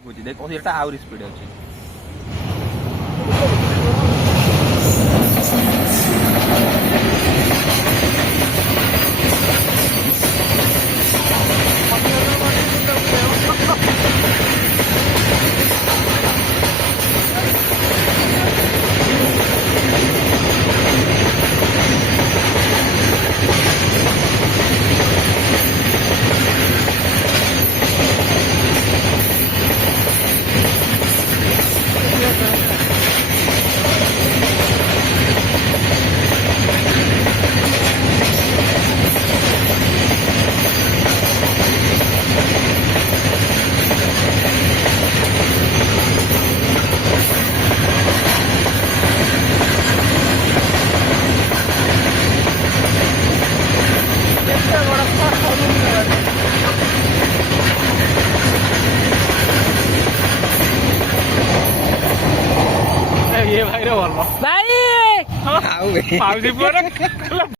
ଲାଗୁଛି ଦେଖ ଏଟା ଆହୁରି ସ୍ପିଡ୍ ଅଛି। ये भाई रे ଭଲ ଭାଇ ଆଉ ମାଉସୀ ପୁଅରେ